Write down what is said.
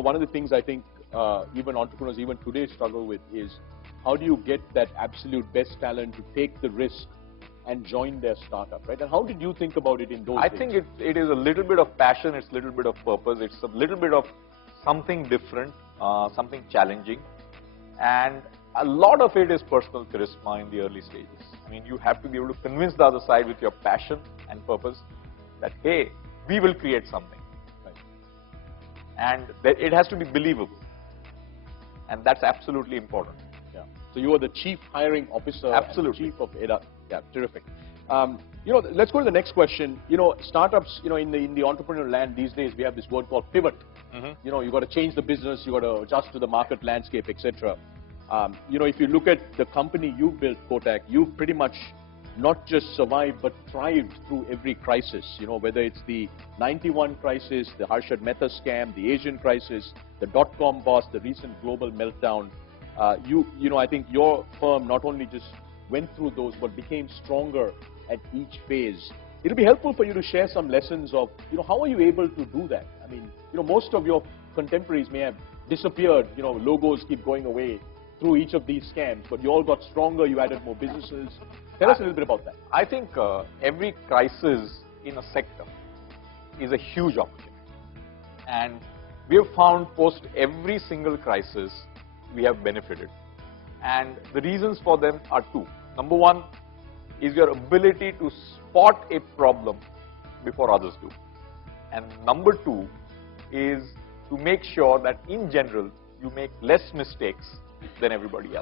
one of the things I think even entrepreneurs, even today, struggle with is how do you get that absolute best talent to take the risk and join their startup, right? And how did you think about it in those days? I think it is a little bit of passion, it's a little bit of purpose, it's a little bit of something different, something challenging, and a lot of it is personal charisma in the early stages. I mean, you have to be able to convince the other side with your passion and purpose that, hey, we will create something. Right. And that it has to be believable. And that's absolutely important. Yeah. So you are the chief hiring officer. Absolutely. And chief of EDA. Yeah, terrific. Let's go to the next question. Startups, in the entrepreneurial land these days, we have this word called pivot. Mm-hmm. You've got to change the business, you've got to adjust to the market landscape, etc. If you look at the company you built, Kotak, you've pretty much not just survived but thrived through every crisis. Whether it's the 91 crisis, the Harshad Mehta scam, the Asian crisis, the dot-com bust, the recent global meltdown. I think your firm not only just went through those but became stronger at each phase. It'll be helpful for you to share some lessons of, how are you able to do that? I mean, most of your contemporaries may have disappeared, logos keep going away through each of these scams, but you all got stronger, you added more businesses. Tell us a little bit about that. I think every crisis in a sector is a huge opportunity. And we have found post every single crisis, we have benefited. And the reasons for them are two. Number one is your ability to spot a problem before others do. And number two is to make sure that in general, you make less mistakes than everybody else.